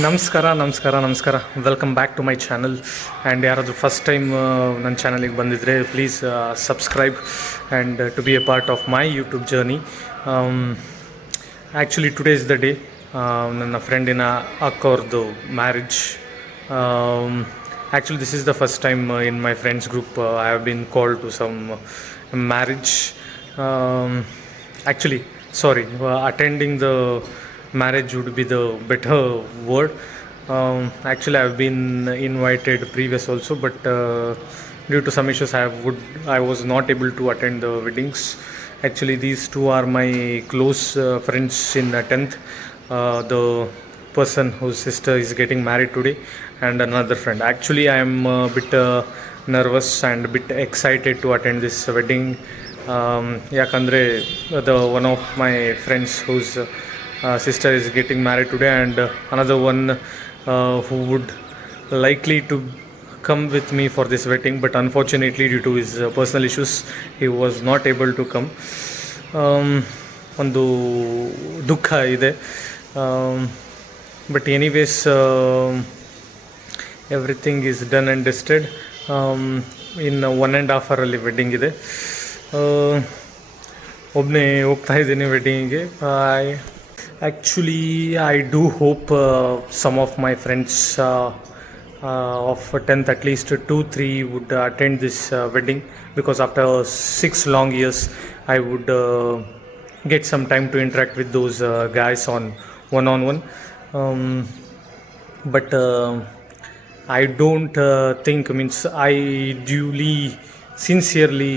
ನಮಸ್ಕಾರ. Welcome back to my channel. And ಯಾರಾದರೂ first time ನನ್ನ ಚಾನಲಿಗೆ ಬಂದಿದ್ದರೆ please subscribe and to be a part of my YouTube journey. Actually today is the day. ನನ್ನ ಫ್ರೆಂಡಿನ ಅಕ್ಕವ್ರದ್ದು marriage. Actually, this is the first time in my friends group I have been called to some marriage. Actually, sorry, attending the marriage would be the better word. Actually, I have been invited previous also, but due to some issues, I was not able to attend the weddings. Actually, these two are my close friends in 10th. The person whose sister is getting married today, and another friend. Actually, I am a bit nervous and a bit excited to attend this wedding. Yakandre the one of my friends whose sister is getting married today, and another one who would likely to come with me for this wedding, but unfortunately due to his personal issues he was not able to come. ಒಂದು ದುಃಖ ಇದೆ. But anyways, everything is done and dusted. In 1.5 hour ಅಲ್ಲಿ wedding ಇದೆ. ಒಬ್ಬನೇ ಹೋಗ್ತಾ ಇದ್ದೀನಿ ವೆಡ್ಡಿಂಗಿಗೆ. I do hope some of my friends of 10th, at least 2-3 would attend this wedding, because after 6 long years I would get some time to interact with those guys on one-on-one. But I don't think, I duly sincerely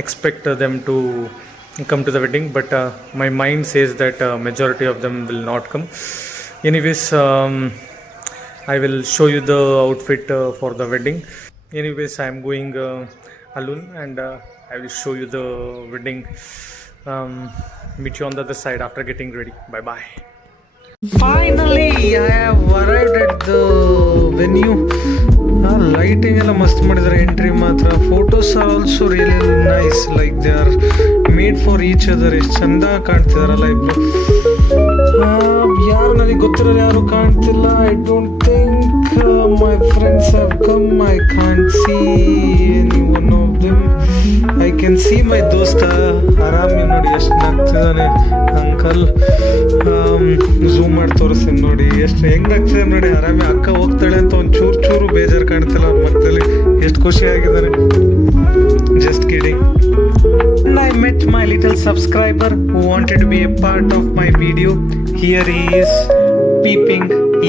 expect them to come to the wedding, but my mind says that majority of them will not come. Anyways, I will show you the outfit for the wedding. Anyways, I am going alone, and I will show you the wedding. Meet you on the other side after getting ready. Bye bye. Finally, I have arrived at the venue. Lighting ಎಲ್ಲ ಮಸ್ತ್ ಮಾಡಿದ್ದಾರೆ. Entry ಮಾತ್ರ. Photos are also really nice, like they are made for each other. ಎಷ್ಟು ಚಂದ ಕಾಣ್ತಿದಾರಲ್ಲ ಇಬ್ರು. ಯಾರು ನನಗೆ ಗೊತ್ತಿರೋರು ಯಾರು ಕಾಣ್ತಿಲ್ಲ. I don't think my friends have come. I can't see anyone of them. I can see my ದೋಸ್ತ ಆರಾಮಿ. ನೋಡಿ ಎಷ್ಟು ನಗ್ತಿದ್ದಾನೆ ಅಂಕಲ್. ಝೂಮ್ ಮಾಡಿ ತೋರಿಸ್ತೀನಿ ನೋಡಿ ಎಷ್ಟು ಹೆಂಗ್ ನಗ್ತಿದೆ ನೋಡಿ. ಆರಾಮಿ ಅಕ್ಕ ಹೋಗ್ತಾಳೆ ಅಂತ ಒಂದು ಚೂರು ಬೇಜಾರು ಕಾಣ್ತಿಲ್ಲ ಅವ್ರ ಮಕ್ಕದಲ್ಲಿ. ಎಷ್ಟು ಖುಷಿಯಾಗಿದ್ದಾರೆ. Just kidding. I met my little subscriber who wanted to be a part of my video. Here he is peeping.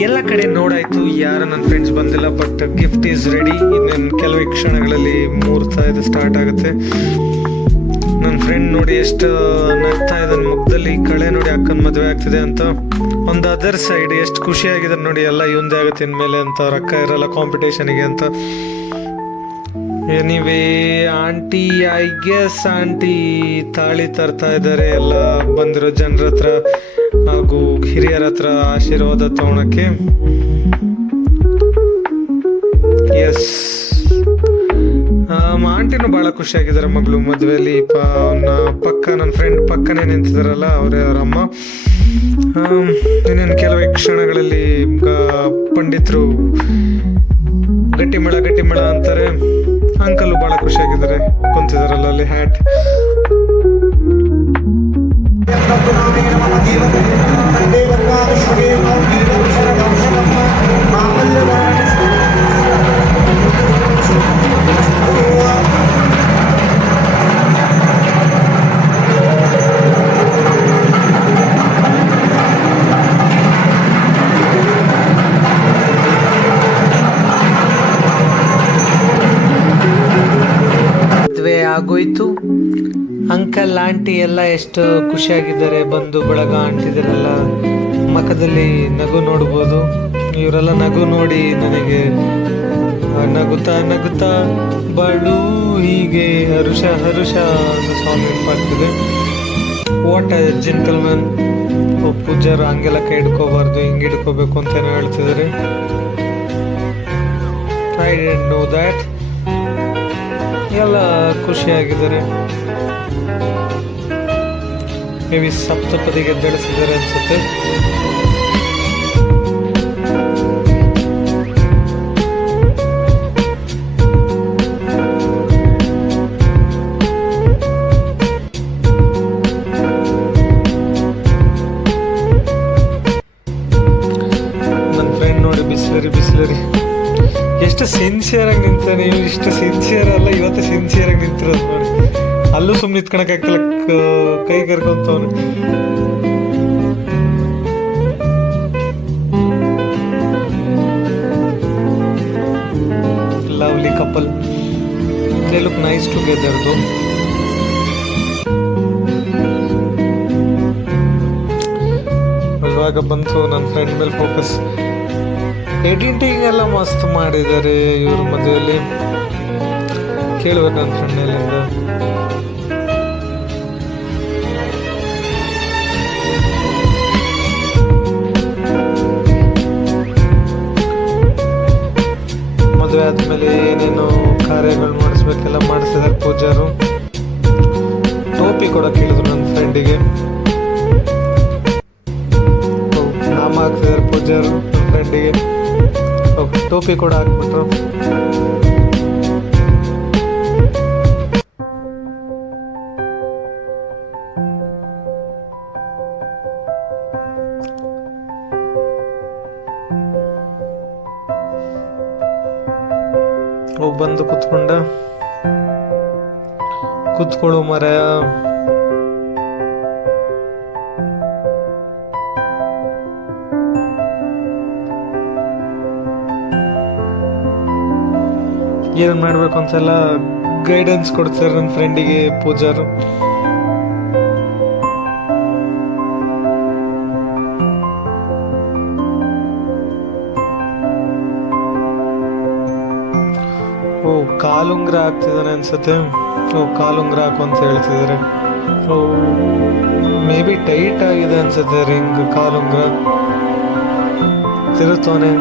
ಎಲ್ಲ ಕಡೆ ನೋಡಾಯ್ತು, ಯಾರು ನನ್ನ ಫ್ರೆಂಡ್ಸ್ ಬಂದಿಲ್ಲ, ಬಟ್ ಗಿಫ್ಟ್ ಈಸ್ ರೆಡಿ. ಇನ್ನೇನು ಕೆಲವೇ ಕ್ಷಣಗಳಲ್ಲಿ ಮುಹೂರ್ತ ಇದು ಸ್ಟಾರ್ಟ್ ಆಗುತ್ತೆ. ನನ್ನ ಫ್ರೆಂಡ್ ನೋಡಿ ಎಷ್ಟು ನಗ್ತಾ ಇದ್ದಾನೆ ಮುಖದಲ್ಲಿ. ಕಳೆ ನೋಡಿ ಅಕ್ಕನ ಮದುವೆ ಆಗ್ತಿದೆ ಅಂತ. ಒಂದು ಅದರ್ ಸೈಡ್ ಎಷ್ಟು ಖುಷಿಯಾಗಿದ್ದಾರೆ ನೋಡಿ. ಎಲ್ಲ ಇವಂದೇ ಆಗುತ್ತೆ ಇನ್ಮೇಲೆ ಅಂತ. ಅವ್ರ ಅಕ್ಕ ಇರಲ್ಲ ಕಾಂಪಿಟೇಷನ್ಗೆ ಅಂತ. Anyway, aunty, I guess aunty ತಾಳಿ ತರ್ತಾ ಇದ್ದಾರೆ ಎಲ್ಲ ಬಂದಿರೋ ಜನರ ಹತ್ರ ಹಾಗೂ ಹಿರಿಯರ ಹತ್ರ ಆಶೀರ್ವಾದ ತಗೊಳಕ್ಕೆ. ಎಸ್, ಆಂಟಿನೂ ಭಾಳ ಖುಷಿಯಾಗಿದ್ದಾರೆ ಮಗಳು ಮದುವೆಯಲ್ಲಿ. ನನ್ನ ಫ್ರೆಂಡ್ ಪಕ್ಕನೇ ನಿಂತಿದಾರಲ್ಲ ಅವರೇ ಅವರ ಅಮ್ಮ. ಇನ್ನೇನು ಕೆಲವೇ ಕ್ಷಣಗಳಲ್ಲಿ ಪಂಡಿತರು ಗಟ್ಟಿಮೇಳ ಅಂತಾರೆ. ಅಂಕಲ್ ಭಾಳ ಖುಷಿಯಾಗಿದ್ದಾರೆ, ಕುಂತಿದಾರಲ್ಲ ಅಲ್ಲಿ ಹ್ಯಾಟ್. ಆಗೋಯ್ತು. ಅಂಕಲ್ ಆಂಟಿ ಎಲ್ಲ ಎಷ್ಟು ಖುಷಿಯಾಗಿದ್ದಾರೆ. ಬಂದು ಬಳಗ ಆಂಟಿದರೆಲ್ಲ ಮುಖದಲ್ಲಿ ನಗು ನೋಡ್ಬೋದು. ಇವರೆಲ್ಲ ನಗು ನೋಡಿ ನನಗೆ ನಗುತ್ತಾ ಬಾಳು ಹೀಗೆ ಹರುಷ ಒಂದು ಸಾಂಗ್ ನೆನಪಾಗ್ತಿದೆ. What a gentleman. ಪೂಜಾರು ಹಂಗೆಲ್ಲ ಕೈ ಹಿಡ್ಕೋಬಾರ್ದು, ಹಿಂಗೆ ಹಿಡ್ಕೋಬೇಕು ಅಂತ ಹೇಳ್ತಿದ್ದಾರೆ. I didn't know that. ಎಲ್ಲ ಖುಷಿಯಾಗಿದ್ದಾರೆ. ಮೇ ಬಿ ಸಪ್ತಪದಿಗೆ ಬೆಳೆಸಿದ್ದಾರೆ ಅನ್ಸುತ್ತೆ. ಎಷ್ಟು ಸಿನ್ಸಿಯರ್ ಆಗಿ ನಿಂತಾನೆ. ಇಷ್ಟು ಸಿನ್ಸಿಯರ್ ಅಲ್ಲ, ಇವತ್ತು ಸಿನ್ಸಿಯರ್ ಆಗಿ ನಿಂತಿರೋದು ನೋಡಿ. ಅಲ್ಲೂ ಸುಮ್ಮನೆ ನಿಂತ್ಕೊಳಕ್ಕಾಗ್ತಿಲ್ಲ, ಕೈ ಕರ್ಕೊಂತವನು. Lovely couple, they look nice together though. ಇವಾಗ ಬಂತು ನನ್ನ ಫ್ರೆಂಡ್ ಮೇಲೆ ಫೋಕಸ್. ಎಡಿಟಿಂಗ್ ಎಲ್ಲ ಮಸ್ತ್ ಮಾಡಿದ್ದಾರೆ ಇವ್ರ ಮದುವೆಯಲ್ಲಿ. ಕೇಳ್ಬೇಕು ನನ್ನ ಫ್ರೆಂಡ್ ಎಲ್ಲಿಂದ. ಮದುವೆ ಆದ್ಮೇಲೆ ಏನೇನು ಕಾರ್ಯಗಳು ಮಾಡಿಸ್ಬೇಕೆಲ್ಲ ಮಾಡಿಸಿದಾರೆ ಪೂಜಾರು. ಟೋಪಿ ಕೂಡ ಕೇಳಿದ್ರು ನನ್ನ ಫ್ರೆಂಡಿಗೆ. ನಾಮ ಹಾಕ್ತಿದ್ದಾರೆ ಪೂಜಾರು ನನ್ನ ಫ್ರೆಂಡಿಗೆ. ಟೋಪಿ ಕೂಡ ಹಾಕ್ಬಿಟ್ರು. ಬಂದು ಕೂತ್ಕೊಳ್ಳೋ ಮರ. ಏನ್ ಮಾಡ್ಬೇಕು ಅಂತೆಲ್ಲ ಗೈಡೆನ್ಸ್ ಕೊಡ್ತಾರೆ ನನ್ನ ಫ್ರೆಂಡಿಗೆ ಪೂಜಾರು. ಕಾಲುಂಗ್ರ ಹಾಕ್ತಿದ್ದಾನೆ ಅನ್ಸುತ್ತೆ. ಕಾಲುಂಗ್ರ ಹಾಕು ಅಂತ ಹೇಳ್ತಿದ್ದಾರೆ. ಮೇ ಬಿ ಟೈಟ್ ಆಗಿದೆ ಅನ್ಸುತ್ತೆ ರಿಂಗ್. ಕಾಲುಂಗ್ರ ತಿರುತ್ತವನೆ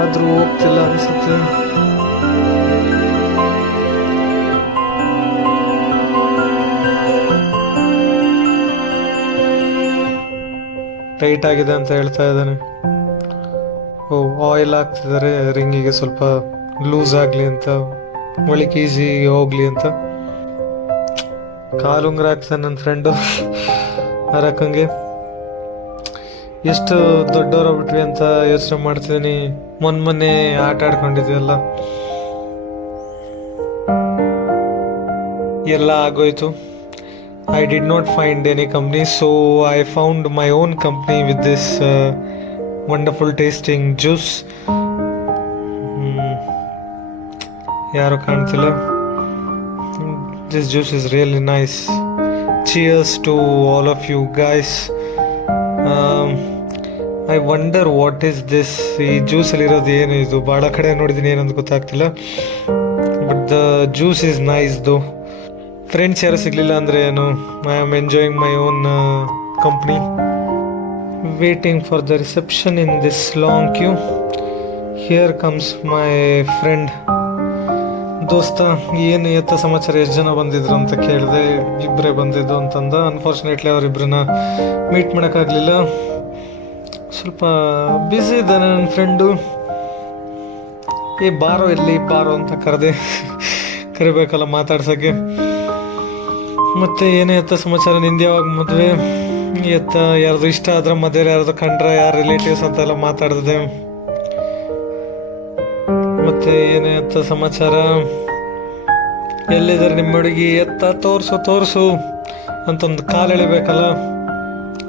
ಆದ್ರೂ ಹೋಗ್ತಿಲ್ಲ ಅನ್ಸುತ್ತೆ. ಟೈಟ್ ಆಗಿದೆ ಅಂತ ಹೇಳ್ತಾ ಇದ್ದಾನೆ. ಆಯಿಲ್ ಹಾಕ್ತಿದ್ದಾರೆ ರಿಂಗಿಗೆ, ಸ್ವಲ್ಪ ಲೂಸ್ ಆಗ್ಲಿ ಅಂತ, ಒಳಗೆ ಈಸಿ ಹೋಗ್ಲಿ ಅಂತ. ಕಾಲುಂಗ್ರ ಹಾಕ್ತಾನೆ ನನ್ನ ಫ್ರೆಂಡು ಅರಕಂಗೆ. ಎಷ್ಟು ದೊಡ್ಡವರಾಗ್ಬಿಟ್ವಿ ಅಂತ ಯೋಚನೆ ಮಾಡ್ತಿದ್ದೀನಿ. ಮೊನ್ನೆ ಆಟ ಆಡ್ಕೊಂಡಿದ್ವಲ್ಲ, ಎಲ್ಲ ಆಗೋಯ್ತು. I did not find any company, so I found my own company with this wonderful tasting juice. ಯಾರು ಕಾಣ್ತಿಲ್ಲ. This juice is really nice. Cheers to all of you guys. I wonder what is this. ಈ juice ಅಲ್ಲಿ ಇರೋದು ಏನು ಇದು? ಭಾಳ ಕಡೆ ನೋಡಿದ್ದೀನಿ, ಏನಂತ ಗೊತ್ತಾಗ್ತಿಲ್ಲ. But the juice is nice though. Friends ಯಾರು ಸಿಗಲಿಲ್ಲ ಅಂದರೆ ಏನು, I am enjoying my own company. Waiting for the reception in this long queue. Here comes my friend. ದೋಸ್ತ, ಏನು ಎತ್ತ ಸಮಾಚಾರ, ಎಷ್ಟು ಜನ ಬಂದಿದ್ರು ಅಂತ ಕೇಳಿದೆ. ಇಬ್ಬರೇ ಬಂದಿದ್ದು ಅಂತಂದ. ಅನ್ಫಾರ್ಚುನೇಟ್ಲಿ ಅವರಿಬ್ಬರನ್ನ ಮೀಟ್ ಮಾಡೋಕ್ಕಾಗಲಿಲ್ಲ. ಸ್ವಲ್ಪ ಬ್ಯುಸಿ ಇದ್ದಾನೆ ನನ್ನ ಫ್ರೆಂಡು. ಬಾರೋ ಎಲ್ಲಿ ಬಾರೋ ಅಂತ ಕರಿಬೇಕಲ್ಲ ಮಾತಾಡ್ಸೋಕ್ಕೆ. ಮತ್ತೆ ಏನೇ ಎತ್ತ ಸಮಾಚಾರ, ನಿಂದು ಯಾವಾಗ ಮದುವೆ, ಎತ್ತ ಯಾರ್ದು ಇಷ್ಟ ಆದ್ರೆ ಮದುವೆ, ಯಾರ್ದು ಕಂಡ್ರೆ ಯಾರು ರಿಲೇಟಿವ್ಸ್ ಅಂತೆಲ್ಲ ಮಾತಾಡಿದೆ. ಮತ್ತೆ ಏನೇ ಎತ್ತ ಸಮಾಚಾರ, ಎಲ್ಲಿದ್ದಾರೆ ನಿಮ್ಮ ಹುಡುಗಿ, ಎತ್ತ ತೋರಿಸು ಅಂತೊಂದು ಕಾಲು ಎಳಿಬೇಕಲ್ಲ.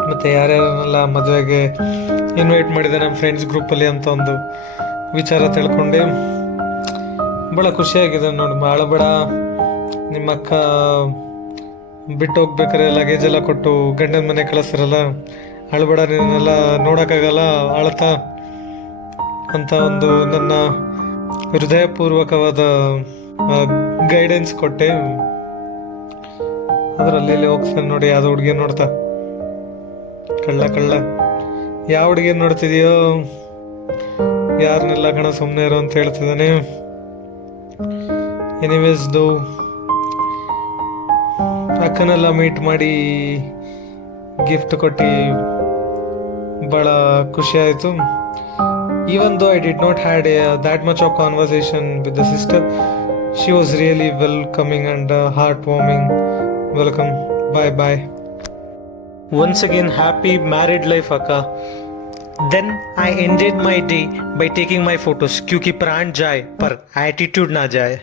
ಮತ್ತು ಯಾರ್ಯಾರನ್ನೆಲ್ಲ ಮದುವೆಗೆ ಇನ್ವೈಟ್ ಮಾಡಿದೆ ನಮ್ಮ ಫ್ರೆಂಡ್ಸ್ ಗ್ರೂಪಲ್ಲಿ ಅಂತ ಒಂದು ವಿಚಾರ ತಿಳ್ಕೊಂಡೆ. ಭಾಳ ಖುಷಿಯಾಗಿದೆ ನೋಡಿ. ಭಾಳ ಬೇಡ, ನಿಮ್ಮ ಅಕ್ಕ ಬಿಟ್ಟು ಹೋಗ್ಬೇಕಾರೆ ಲಗೇಜ್ ಎಲ್ಲ ಕೊಟ್ಟು ಗಂಡನ ಮನೆ ಕಳಿಸ್ತಾರಲ್ಲ, ಅಳಬೇಡ, ನೀನೆಲ್ಲ ನೋಡೋಕ್ಕಾಗಲ್ಲ, ಅಳ್ತಾ ಅಂತ ಒಂದು ನನ್ನ ಹೃದಯಪೂರ್ವಕವಾದ ಗೈಡೆನ್ಸ್ ಕೊಟ್ಟೆ. ಅದರಲ್ಲಿ ಇಲ್ಲಿ ಹೋಗ್ತಾನೆ ನೋಡಿ, ಯಾವುದೋ ಹುಡುಗಿಯನ್ನು ನೋಡ್ತಾ. ಕಳ್ಳ ಯಾವ ಹುಡುಗಿಯನ್ನು ನೋಡ್ತಿದೆಯೋ, ಯಾರನ್ನೆಲ್ಲ ಕಣ ಸುಮ್ಮನೆ ಇರೋ ಅಂತ ಹೇಳ್ತಿದ್ದಾನೆ. ಎನಿವೇಸ್ ದೋ, ಅಕ್ಕನೆಲ್ಲ ಮೀಟ್ ಮಾಡಿ ಗಿಫ್ಟ್ ಕೊಟ್ಟು ಭಾಳ ಖುಷಿ ಆಯಿತು. Even though I did not had that much of conversation with the sister, she was really welcoming and heart warming. Welcome, boy. Once again, happy married life, Akka. Then I ended my day by taking my photos, क्योंकि प्राण जाए पर attitude ना जाए.